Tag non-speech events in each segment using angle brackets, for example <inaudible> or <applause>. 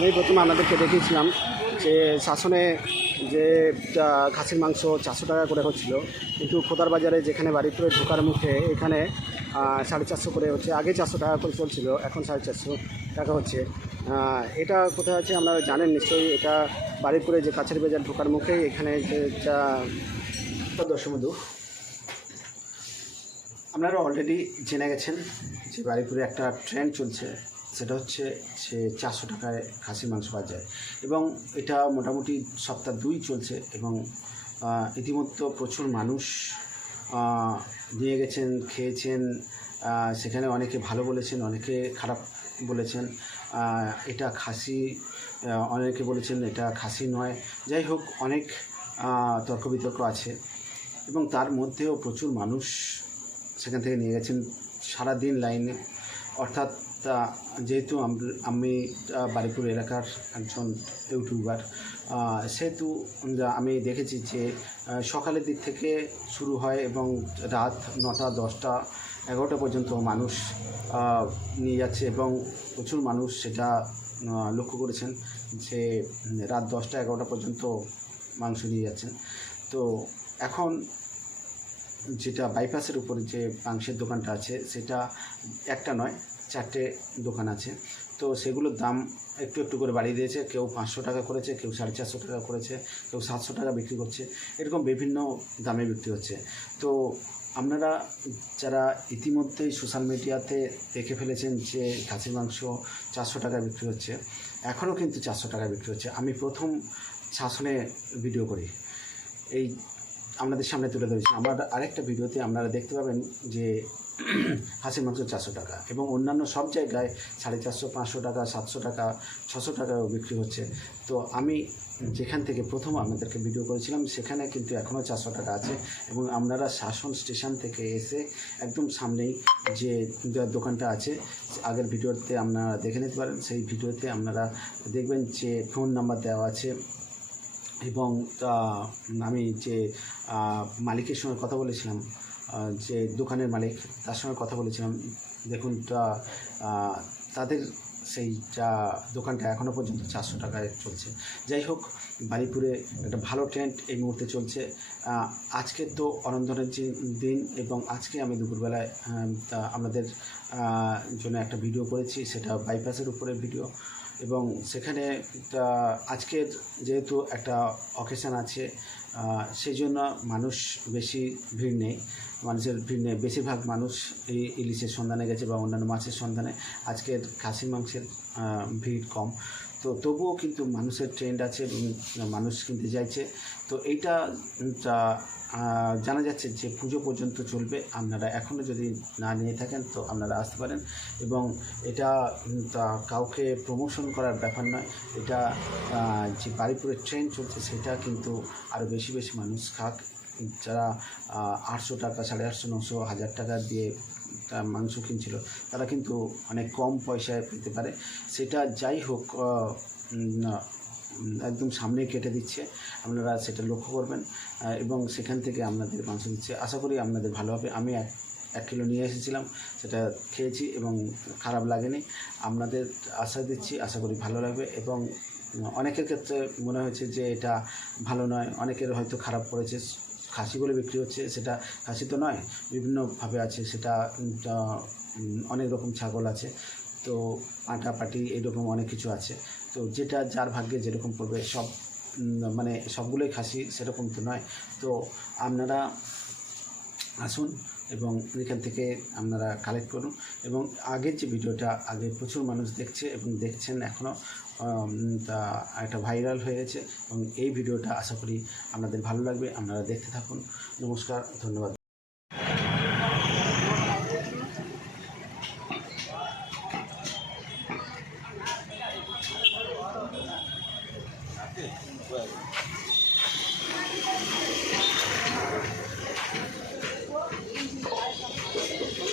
আমি প্রথমে আপনাদেরকে দেখিয়েছিলাম যে শাসনে যে খাসির মাংস চারশো টাকা করে হচ্ছিল, কিন্তু খোদার বাজারে যেখানে বাড়িপুরে ঢোকার মুখে এখানে সাড়ে চারশো করে হচ্ছে, আগে চারশো টাকা করে চলছিল, এখন সাড়ে চারশো টাকা হচ্ছে। এটা কোথায় আছে আপনারা জানেন নিশ্চয়ই, এটা বাড়িপুরে যে কাছের বাজার ঢোকার মুখেই এখানে যে, যা দশমধু আপনারা অলরেডি জেনে গেছেন যে বাড়িপুরে একটা ট্রেন্ড চলছে। সেটা হচ্ছে সে চারশো টাকায় খাসির মাংস পাওয়া যায়। এবং এটা মোটামুটি সপ্তাহ দুই চলছে এবং ইতিমধ্যে প্রচুর মানুষ নিয়ে গেছেন, খেয়েছেন সেখানে অনেকে ভালো বলেছেন, অনেকে খারাপ বলেছেন। এটা খাসি অনেকে বলেছেন এটা খাসি নয়। যাই হোক, অনেক তর্ক বিতর্ক আছে এবং তার মধ্যেও প্রচুর মানুষ সেখান থেকে নিয়ে গেছেন সারাদিন লাইনে। অর্থাৎ আহ, যেহেতু আমি বারিপুর এলাকার একজন ইউটিউবার সেহেতু আমি দেখেছি যে সকালের দিক থেকে শুরু হয় এবং রাত নটা দশটা এগারোটা পর্যন্ত মানুষ নিয়ে যাচ্ছে এবং প্রচুর মানুষ সেটা লক্ষ্য করেছেন যে রাত দশটা এগারোটা পর্যন্ত মাংস নিয়ে যাচ্ছেন। তো এখন যেটা বাইপাসের উপরে যে মাংসের দোকানটা আছে সেটা একটা নয় চারটে দোকান আছে। তো সেগুলোর দাম একটু একটু করে বাড়িয়ে দিয়েছে। কেউ পাঁচশো টাকা করেছে, কেউ সাড়ে চারশো টাকা করেছে, কেউ সাতশো টাকা বিক্রি করছে। এরকম বিভিন্ন দামে বিক্রি হচ্ছে। তো আপনারা যারা ইতিমধ্যেই সোশ্যাল মিডিয়াতে দেখে ফেলেছেন যে খাসির মাংস চারশো টাকা বিক্রি হচ্ছে, এখনও কিন্তু চারশো টাকা বিক্রি হচ্ছে। আমি প্রথম শাসনে ভিডিও করি। এই আপনাদের সামনে তুলে ধরেছি। আমার আরেকটা ভিডিওতে আপনারা দেখতে পাবেন যে <clears throat> হাঁসের মাংস চারশো টাকা এবং অন্যান্য সব জায়গায় সাড়ে চারশো, পাঁচশো টাকা, সাতশো টাকা, ছশো টাকাও বিক্রি হচ্ছে। তো আমি যেখান থেকে প্রথম আপনাদেরকে ভিডিও করেছিলাম, সেখানে কিন্তু এখনও চারশো টাকা আছে এবং আপনারা শাসন স্টেশন থেকে এসে একদম সামনেই যে দোকানটা আছে, আগের ভিডিওতে আপনারা দেখে নিতে পারেন। সেই ভিডিওতে আপনারা দেখবেন যে ফোন নাম্বার দেওয়া আছে। এবং আমি যে মালিকের সঙ্গে কথা বলেছিলাম যে দোকানের মালিক, তার সঙ্গে কথা বলেছিলাম, দেখুন তাদের সেই, যা দোকানটা এখনও পর্যন্ত চারশো টাকায় চলছে। যাই হোক, বাড়িপুরে একটা ভালো ট্রেন্ড এই মুহূর্তে চলছে। আজকে তো অনন্দনের যে দিন এবং আজকে আমি দুপুরবেলায় আপনাদের জন্য একটা ভিডিও করেছি, সেটা বাইপাসের উপরে ভিডিও। এবং সেখানে আজকের যেহেতু একটা অকেশান আছে সেই জন্য মানুষ বেশি ভিড় নেই। মানুষের ভিড় নেই। বেশিরভাগ মানুষ এই ইলিশের সন্ধানে গেছে বা অন্যান্য মাছের সন্ধানে। আজকের খাসি মাংসের ভিড় কম। তো তবুও কিন্তু মানুষের ট্রেন্ড আছে মানুষ কিনতে চাইছে তো এইটা জানা যাচ্ছে যে পুজো পর্যন্ত চলবে। আপনারা এখনও যদি না নিয়ে থাকেন তো আপনারা আসতে পারেন। এবং এটা কাউকে প্রমোশন করার ব্যাপার নয়। এটা যে বাড়িপুরের ট্রেন চলছে সেটা কিন্তু আরও বেশি বেশি মানুষ খাক। যারা আটশো টাকা, সাড়ে আটশো, নশো, হাজার টাকা দিয়ে মাংস কিনছিল, তারা কিন্তু অনেক কম পয়সায় পেতে পারে। সেটা যাই হোক একদম সামনে কেটে দিচ্ছে। আপনারা সেটা লক্ষ্য করবেন এবং সেখান থেকে আপনাদের মাংস দিচ্ছে। আশা করি আপনাদের ভালো হবে। আমি এক এক কিলো নিয়ে এসেছিলাম, সেটা খেয়েছি এবং খারাপ লাগেনি। আপনাদের আশা দিচ্ছি, আশা করি ভালো লাগবে এবং অনেকের ক্ষেত্রে মনে হয়েছে যে এটা ভালো নয়। অনেকের হয়তো খারাপ পড়েছে, খাসি বলে বিক্রি হচ্ছে, সেটা খাসি তো নয়, বিভিন্নভাবে আছে। সেটা অনেক রকম ছাগল আছে, তো পাঁটা পাটি, এরকম অনেক কিছু আছে। তো যেটা যার ভাগ্যে যেরকম পড়বে, সব মানে সবগুলোই খাসি সেরকম তো নয়। তো আপনারা আসুন এবং এখান থেকে আপনারা কালেক্ট করুন এবং আগের যে ভিডিওটা, আগে প্রচুর মানুষ দেখছে এবং দেখছেন এখনও তা একটা ভাইরাল হয়ে গেছে এবং এই ভিডিওটা আশা করি আপনাদের ভালো লাগবে। আপনারা দেখতে থাকুন। নমস্কার, ধন্যবাদ।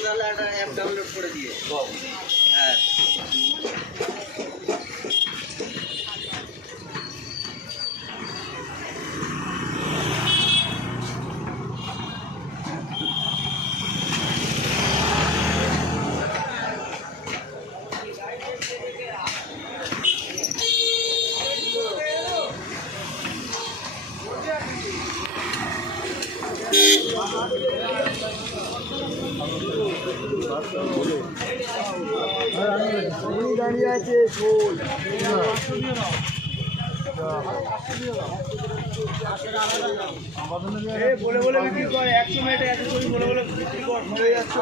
তাহলে একটা অ্যাপ ডাউনলোড করে দিয়ে হ্যাঁ। দাঁড়িয়ে আছে বলে বলে বিক্রি করে একশো মিনিটে একশো বলে বলে বিক্রি কর একশো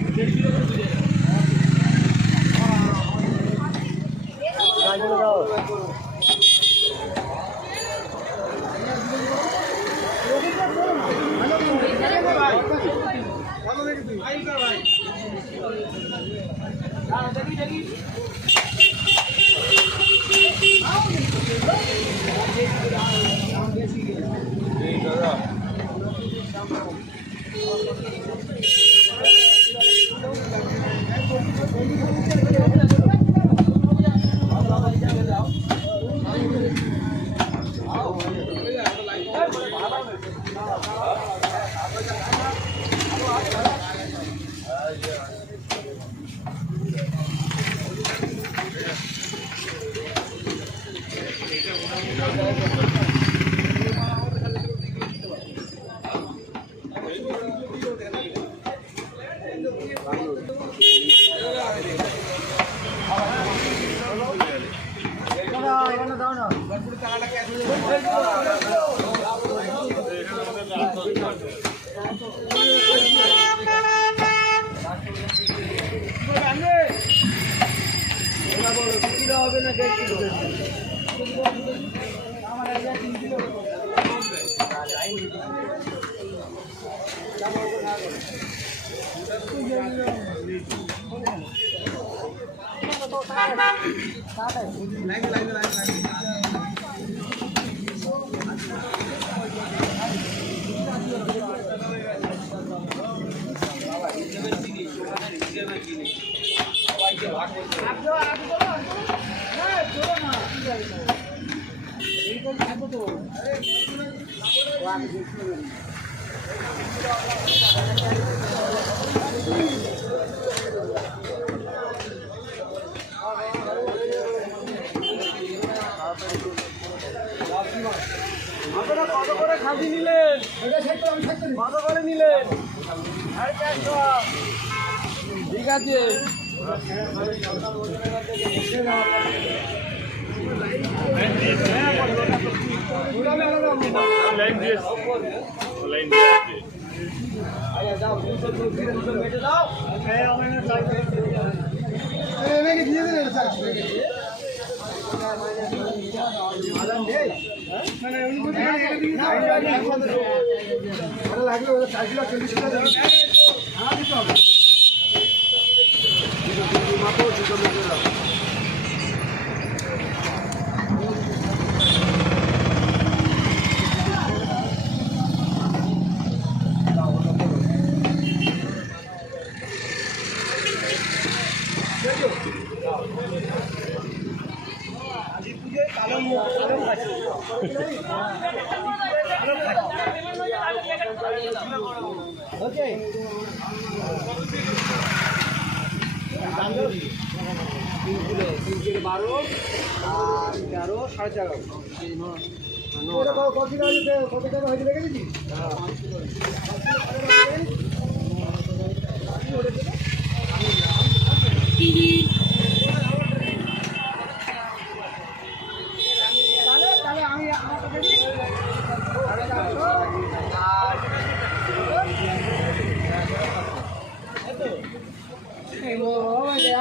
ভাই দেখি দেখি হবে না দেড় কিলো আপনারা কত করে খাসি নিলেন? কত করে নিলেন? সাড়ে চারশো ঠিক আছে ওকে সাড়ে তেরো কত টাকা হয়েছে দেখেছি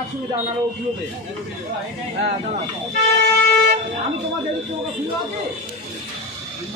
একশো মিটার আনার ওগুলোতে হ্যাঁ দাঁড়া আমি তোমার দেবী তোমাকে ফিরে আছে হবে কি টাকা দাঁড়াও দাঁড়াও দেখি হ্যাঁ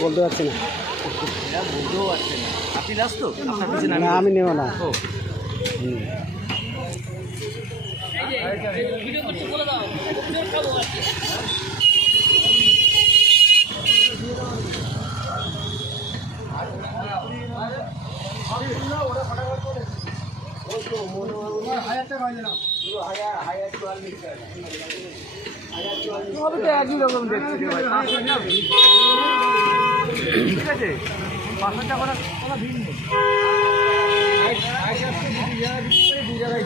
বলতে পারছি না। বুঝতেও পারছেন না। আপনি লাস্ট তো? আপনার পিছনে না আমি নেব না। ও। হুম। সবই তো একই রকম। ঠিক আছে পাঁচশো টাকা কোনো ভিড় নেই দু জায়গায়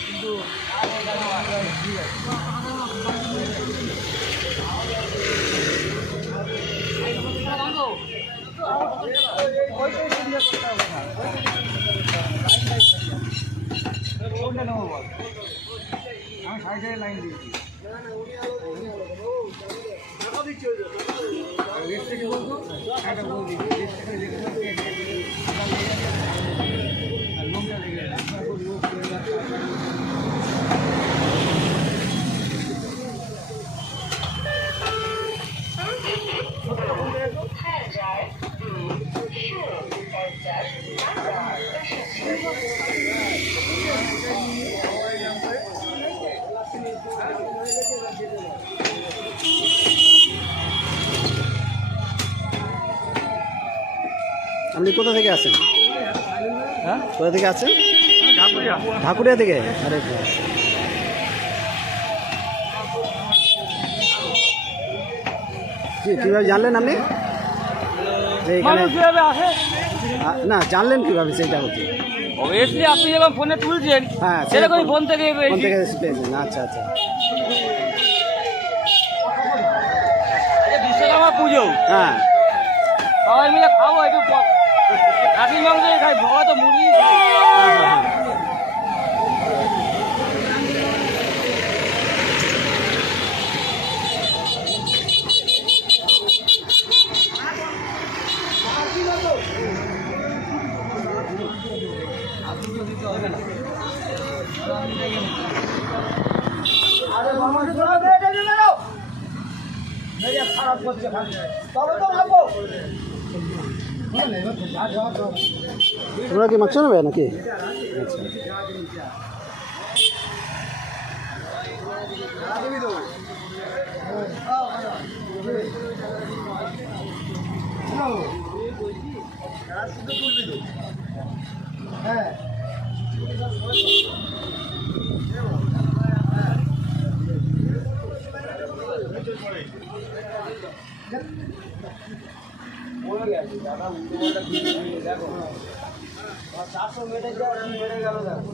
কিন্তু করতে হবে না আমি সাড়ে সাড়ে লাইন দিয়েছি। রেট থেকে বলতো একটা বল দিচ্ছি রেট থেকে আপনি কোথা থেকে আসেন হ্যাঁ? কোথা থেকে আসেন ঢাকুরিয়া। থেকে? আরে। কীভাবে জানলেন আপনি? যে এখানে আসে। না জানলেন কীভাবে সেইটা হচ্ছে অবভিয়াসলি আপনি যখন ফোনে তুলছেন হ্যাঁ সেরকমই ফোন থেকে ফোন থেকে পেয়েছেন। আচ্ছা আচ্ছা। বিশ্বকর্মা পুজো। হ্যাঁ। সবাই মিলে খাব একটু খাসির মাংস খাই ভগা তো মুরগি। খারাপ করছে খালি। তবে তো ভাবো তোমরা কি মাংস নেবে নাকি? হ্যাঁ বলে গেছে দাদা উল্টো পাল্টা কিছু দিয়ে দেখো চারশো মেরে গেল দেখো।